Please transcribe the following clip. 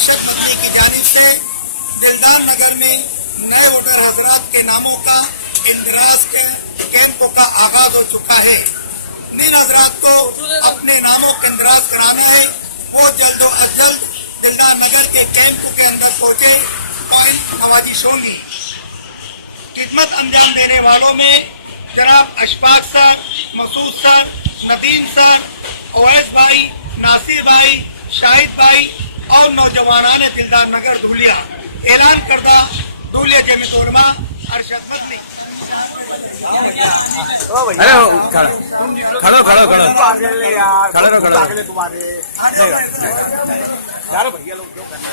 अरशद मंत्री की जानिब से दिलदार नगर में नए वोटर हजरात के नामों का इंदिराज के कैंपों का आगाज हो चुका है। जिन हजरात को अपने नामों के इंदिराज कराने हैं वो जल्द अज जल्द दिलदार नगर के कैंप के अंदर पहुंचे। पॉइंट नवाजिश होंगी। खिदमत अंजाम देने वालों में जनाब Ashfaq sir, Masood sir, Nadeem sir, Owais भाई, नासिर भाई, शाहिद भाई और नौजवानान दिलदार नगर धूलिया ऐलान करदा धूलिया जमीयत उलमा अरशद मदनी। अरे खड़ो खड़ो खड़ो यार भैया लोग जो करना